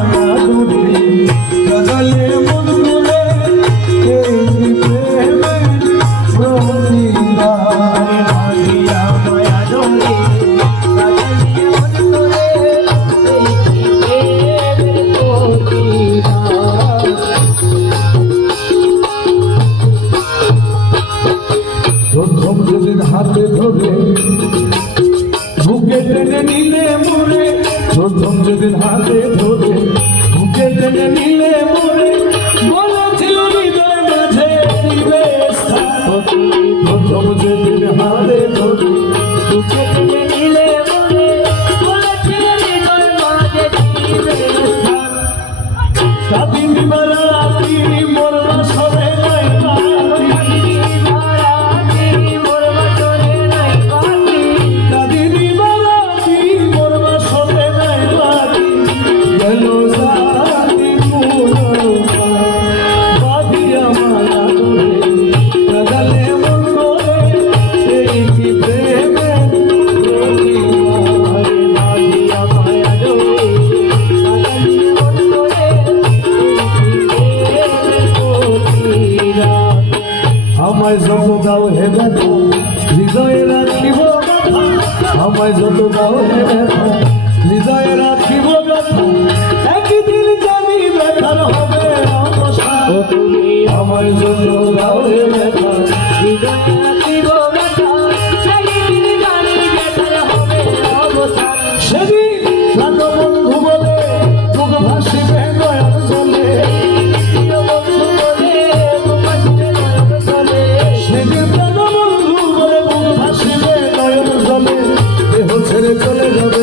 মায়া ধরে কাদালে মন তুলে প্রথম যেদিন হাতে ধরে বুকে টেনে নিলে মরে মনে ছিল হৃদয় মাঝে প্রথম যেদিন আমায় যত দাও হে দেখো হৃদয়ে রাখিব আমায় যত দাও হে দেখো হৃদয়ে রাখিব একদিন জানি ব্যথার হবে আমায় যত দাও হে ব্যথা চলে যাবে।